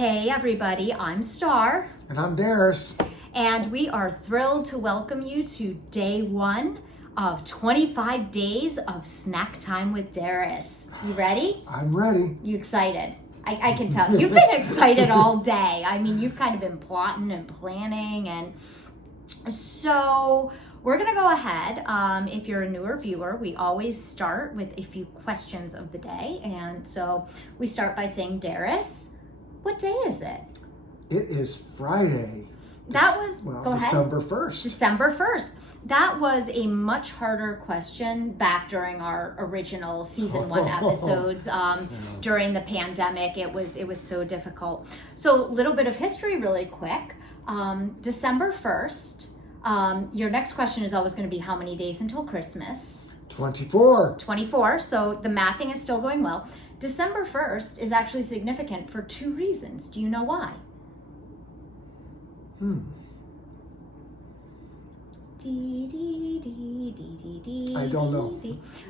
Hey everybody, I'm Star. And I'm Darius. And we are thrilled to welcome you to day one of 25 days of Snack Time with Darius. You ready? I'm ready. You excited? I can tell. You've been excited all day. I mean, you've kind of been plotting and planning. And so we're going to go ahead. If you're a newer viewer, we always start with a few questions of the day. And so we start by saying, Darius, what day is it? It is Friday. Go ahead. December 1st. December 1st. That was a much harder question back during our original season 1 episodes. During the pandemic, it was so difficult. So, a little bit of history really quick. December 1st. Your next question is always going to be how many days until Christmas? 24. 24. So the mathing is still going well. December 1st is actually significant for two reasons. Do you know why? I don't know.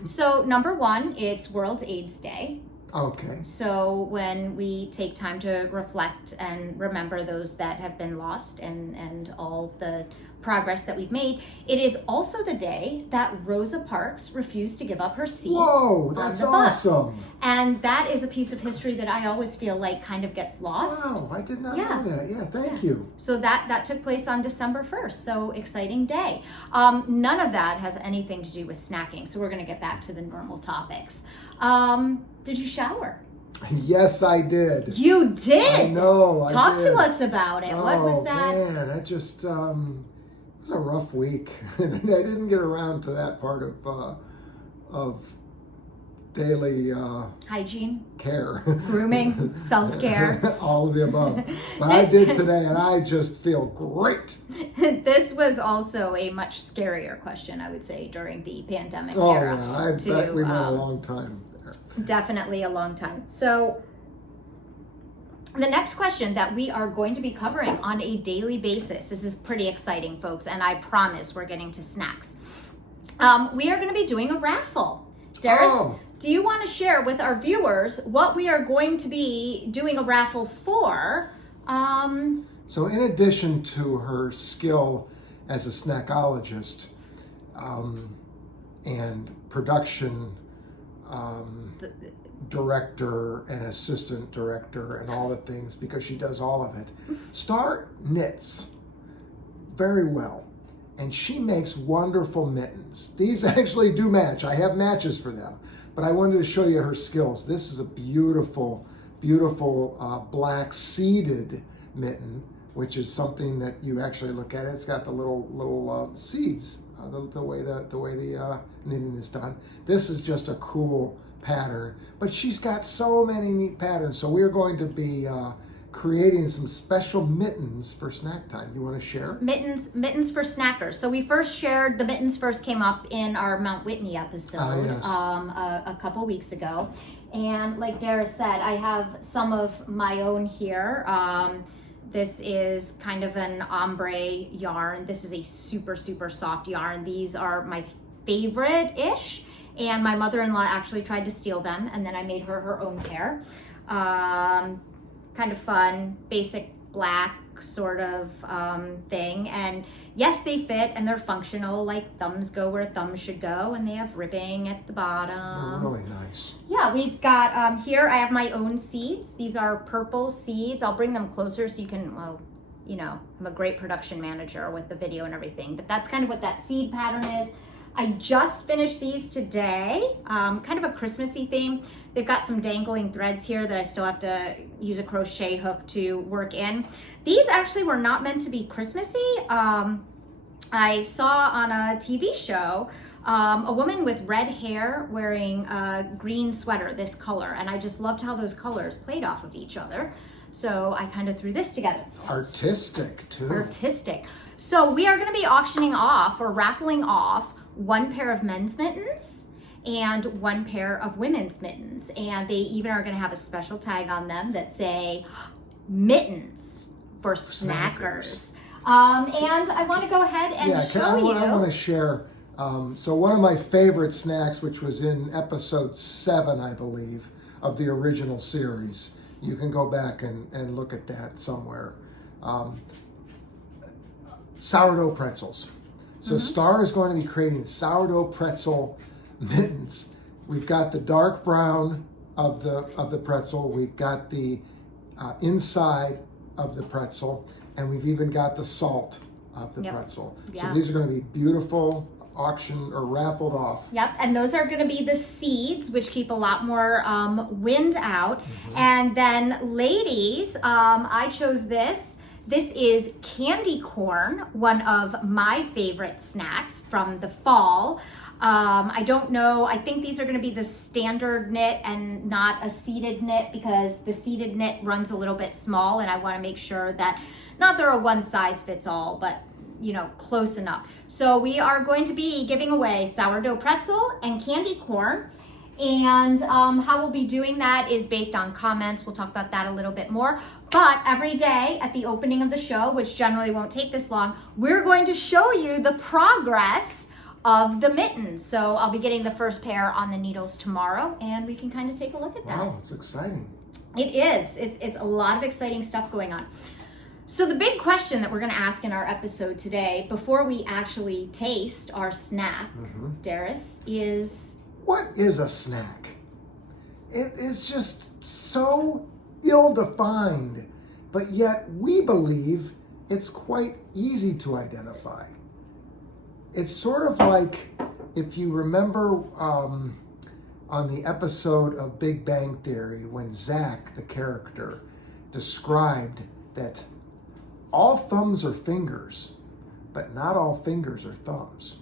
So number one, it's World AIDS Day. Okay. So when we take time to reflect and remember those that have been lost and all the progress that we've made, it is also the day that Rosa Parks refused to give up her seat. Whoa, that's on the bus. awesome. And that is a piece of history that I always feel like kind of gets lost. Wow, I did not know that. Yeah, thank you. So that took place on December 1st. So exciting day. None of that has anything to do with snacking. So we're going to get back to the normal topics. Did you shower? Yes, I did. You did? I know. Talk did. to us about it. What was that? Man, that just it was a rough week. I didn't get around to that part of daily Hygiene, care, grooming, self-care, all of the above. But I did today, and I just feel great. This was also a much scarier question, I would say, during the pandemic era. Oh yeah, I bet we went a long time there. Definitely a long time. So the next question that we are going to be covering on a daily basis, this is pretty exciting, folks, and I promise we're getting to snacks. We are going to be doing a raffle. Darius, do you want to share with our viewers what we are going to be doing a raffle for? So in addition to her skill as a snackologist and production director and assistant director and all the things, because she does all of it, Star knits very well. And she makes wonderful mittens. These actually do match. I have matches for them. But I wanted to show you her skills. This is a beautiful, beautiful black seeded mitten, which is something that you actually look at. It's got the little seeds, the way the knitting is done. This is just a cool pattern. But she's got so many neat patterns. So we're going to be creating some special mittens for snack time. You want to share? Mittens for snackers. So we first shared, the mittens first came up in our Mount Whitney episode yes. A couple weeks ago. And like Darius said, I have some of my own here. This is kind of an ombre yarn. This is a super, super soft yarn. These are my favorite-ish. And my mother-in-law actually tried to steal them. And then I made her own pair. Kind of fun, basic black sort of thing. And yes, they fit and they're functional, like thumbs go where thumbs should go, and they have ribbing at the bottom. They're really nice. Yeah, we've got, here I have my own seeds. These are purple seeds. I'll bring them closer so you can, well, you know, I'm a great production manager with the video and everything, but that's kind of what that seed pattern is. I just finished these today, kind of a Christmassy theme. They've got some dangling threads here that I still have to use a crochet hook to work in. These actually were not meant to be Christmassy. I saw on a TV show a woman with red hair wearing a green sweater, this color, and I just loved how those colors played off of each other. So I kind of threw this together. Artistic, too. Artistic. So we are going to be auctioning off or raffling off one pair of men's mittens and one pair of women's mittens. And they even are going to have a special tag on them that say mittens for snackers. And I want to go ahead and show you. I want to share. So one of my favorite snacks, which was in episode 7, I believe, of the original series, You can go back and look at that somewhere. Sourdough pretzels. So Star is going to be creating sourdough pretzel mittens. We've got the dark brown of the pretzel. We've got the inside of the pretzel, and we've even got the salt of the pretzel. Yeah. So these are going to be beautiful, auction or raffled off. Yep, and those are going to be the seeds, which keep a lot more wind out. And then, ladies, I chose this. This is candy corn, one of my favorite snacks from the fall. I don't know, I think these are going to be the standard knit and not a seeded knit, because the seeded knit runs a little bit small, and I want to make sure that, not they're a one size fits all, but you know, close enough. So we are going to be giving away sourdough pretzel and candy corn. And how we'll be doing that is based on comments. We'll talk about that a little bit more. But every day at the opening of the show, which generally won't take this long, we're going to show you the progress of the mittens. So I'll be getting the first pair on the needles tomorrow, and we can kind of take a look at that. Wow, it's exciting. It is. It's a lot of exciting stuff going on. So the big question that we're going to ask in our episode today, before we actually taste our snack, Darius, is... What is a snack? It is just so ill-defined, but yet we believe it's quite easy to identify. It's sort of like, if you remember on the episode of Big Bang Theory, when Zach, the character, described that all thumbs are fingers, but not all fingers are thumbs.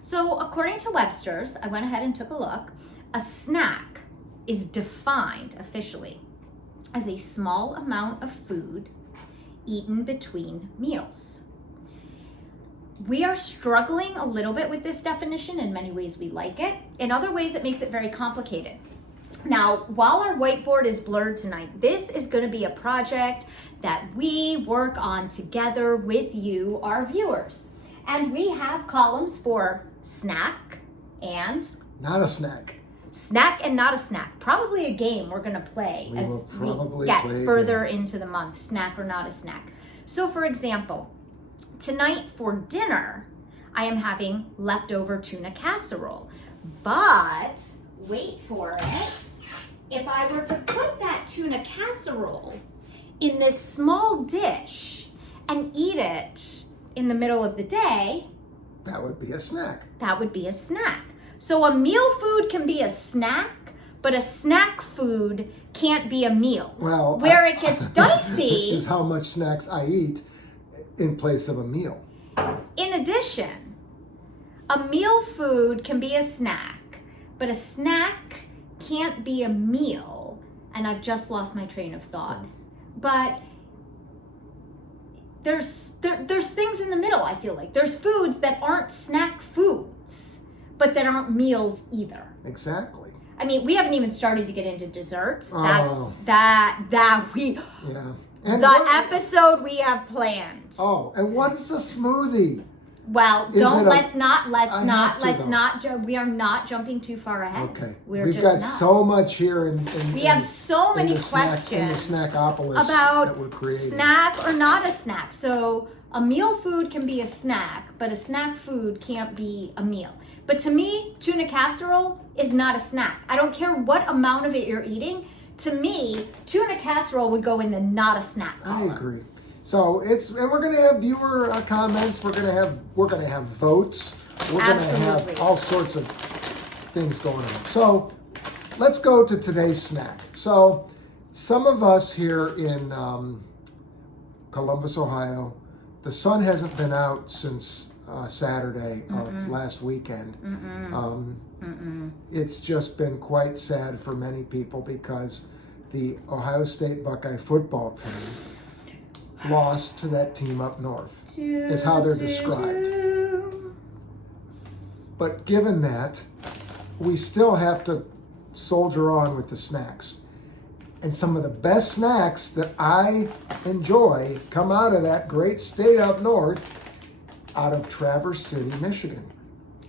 So according to Webster's, I went ahead and took a look. A snack is defined officially as a small amount of food eaten between meals. We are struggling a little bit with this definition. In many ways we like it. In other ways it makes it very complicated. Now, while our whiteboard is blurred tonight, this is going to be a project that we work on together with you, our viewers. And we have columns for snack and... Not a snack. Snack and not a snack. Probably a game we're going to play as we get further into the month. Snack or not a snack. So for example, tonight for dinner, I am having leftover tuna casserole. But, wait for it, if I were to put that tuna casserole in this small dish and eat it in the middle of the day, that would be a snack. That would be a snack. So a meal food can be a snack, but a snack food can't be a meal. Well, where it gets dicey is how much snacks I eat in place of a meal. In addition, a meal food can be a snack, but a snack can't be a meal. And I've just lost my train of thought. But there's things in the middle, I feel like. There's foods that aren't snack foods, but that aren't meals either. Exactly. I mean, we haven't even started to get into desserts. Oh. Episode we have planned. Oh, and what is a smoothie? Well, we are not jumping too far ahead. Okay. We've got so much here we have so many questions Snackopolis about that we're creating. Snack or not a snack. So a meal food can be a snack, but a snack food can't be a meal. But to me, tuna casserole is not a snack. I don't care what amount of it you're eating. To me, tuna casserole would go in the not a snack column. I agree. So and we're going to have viewer comments. We're going to have votes. We're going to have all sorts of things going on. So let's go to today's snack. So some of us here in Columbus, Ohio, the sun hasn't been out since Saturday of last weekend. It's just been quite sad for many people because the Ohio State Buckeye football team lost to that team up north, is how they're described. But given that, we still have to soldier on with the snacks. And some of the best snacks that I enjoy come out of that great state up north, out of Traverse City, Michigan.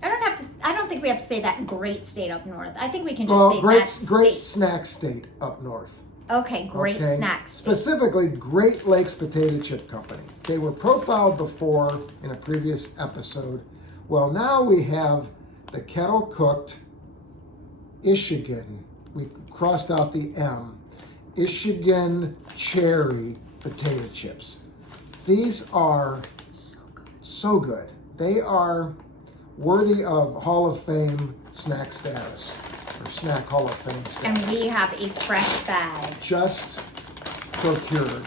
I don't think we have to say that great state up north. I think we can just say that great snack state up north. Okay, great Okay? snacks. Specifically, Great Lakes Potato Chip Company. They were profiled before in a previous episode. Well, now we have the kettle cooked Michigan. We crossed out the M. Michigan cherry potato chips. These are so good. They are worthy of Hall of Fame snack status, or snack Hall of Fame status. And we have a fresh bag. Just procured.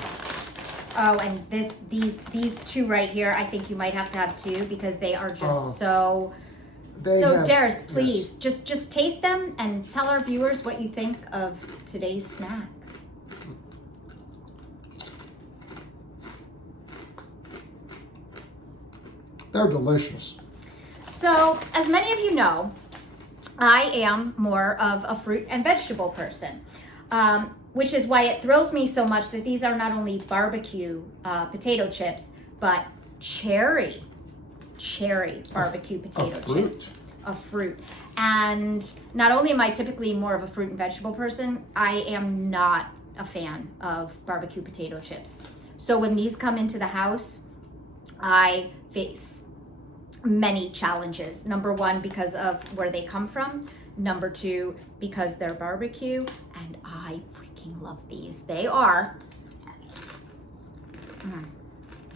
Oh, and these two right here, I think you might have to have two because they are just so. So Darius, please just taste them and tell our viewers what you think of today's snack. They're delicious. So, as many of you know, I am more of a fruit and vegetable person, which is why it thrills me so much that these are not only barbecue potato chips, but cherry barbecue potato chips. Of fruit. And not only am I typically more of a fruit and vegetable person, I am not a fan of barbecue potato chips. So when these come into the house, I face many challenges. Number one, because of where they come from. Number two, because they're barbecue. And I freaking love these. They are,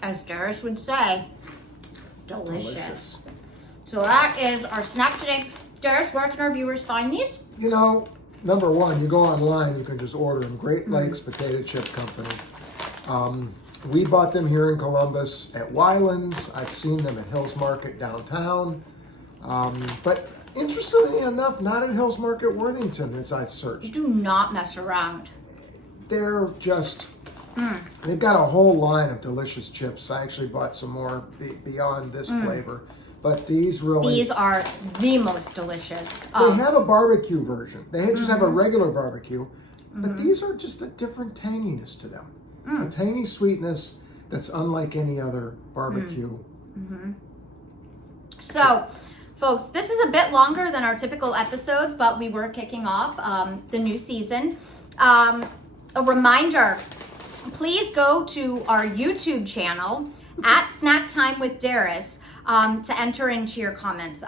as Darius would say, delicious. So that is our snack today. Darius, where can our viewers find these? You know, number one, you go online, you can just order them. Great Lakes Potato Chip Company. We bought them here in Columbus at Wyland's. I've seen them at Hills Market downtown. But interestingly enough, not at Hills Market Worthington as I've searched. You do not mess around. They're just, they've got a whole line of delicious chips. I actually bought some more beyond this flavor. But these are the most delicious. They have a barbecue version. They just have a regular barbecue, but these are just a different tanginess to them. A tangy sweetness that's unlike any other barbecue. So, folks, this is a bit longer than our typical episodes, but we were kicking off the new season. A reminder, please go to our YouTube channel at Snacktime with Darius. To enter into your comments.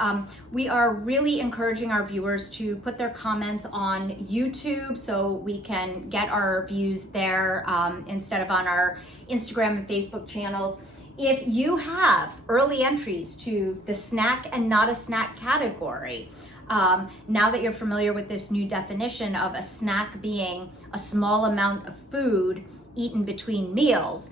We are really encouraging our viewers to put their comments on YouTube so we can get our views there instead of on our Instagram and Facebook channels. If you have early entries to the snack and not a snack category, now that you're familiar with this new definition of a snack being a small amount of food eaten between meals,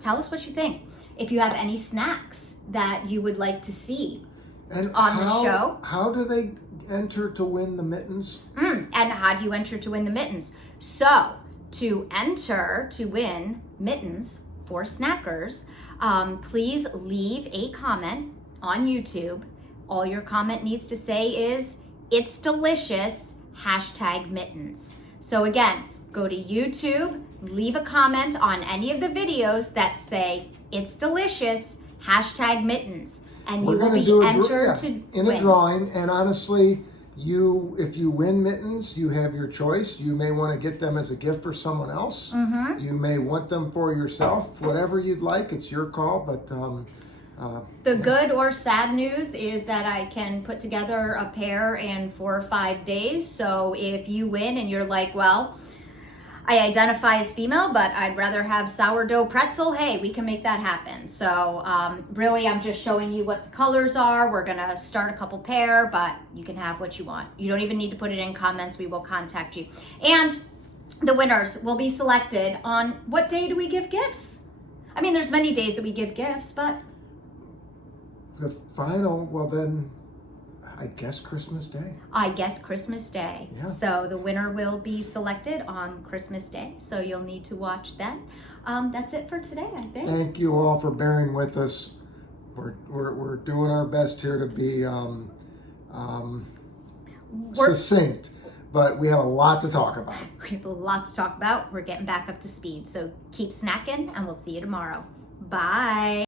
tell us what you think. If you have any snacks that you would like to see on the show. How do they enter to win the mittens? And how do you enter to win the mittens? So, to enter to win mittens for snackers, please leave a comment on YouTube. All your comment needs to say is, "It's delicious," #mittens. So again, go to YouTube, leave a comment on any of the videos that say, "It's delicious," #mittens, and you will be entered to win a drawing. And honestly, if you win mittens, you have your choice. You may want to get them as a gift for someone else. You may want them for yourself. Whatever you'd like, it's your call. But the good or sad news is that I can put together a pair in 4 or 5 days. So if you win and you're like, well, I identify as female, but I'd rather have sourdough pretzel, hey, we can make that happen. So really, I'm just showing you what the colors are. We're gonna start a couple pair, but you can have what you want. You don't even need to put it in comments. We will contact you. And the winners will be selected on what day do we give gifts? I mean, there's many days that we give gifts, but the final, well then, I guess Christmas Day. I guess Christmas Day. Yeah. So the winner will be selected on Christmas Day. So you'll need to watch then. That's it for today, I think. Thank you all for bearing with us. We're doing our best here to be succinct, but we have a lot to talk about. We have a lot to talk about. We're getting back up to speed. So keep snacking, and we'll see you tomorrow. Bye.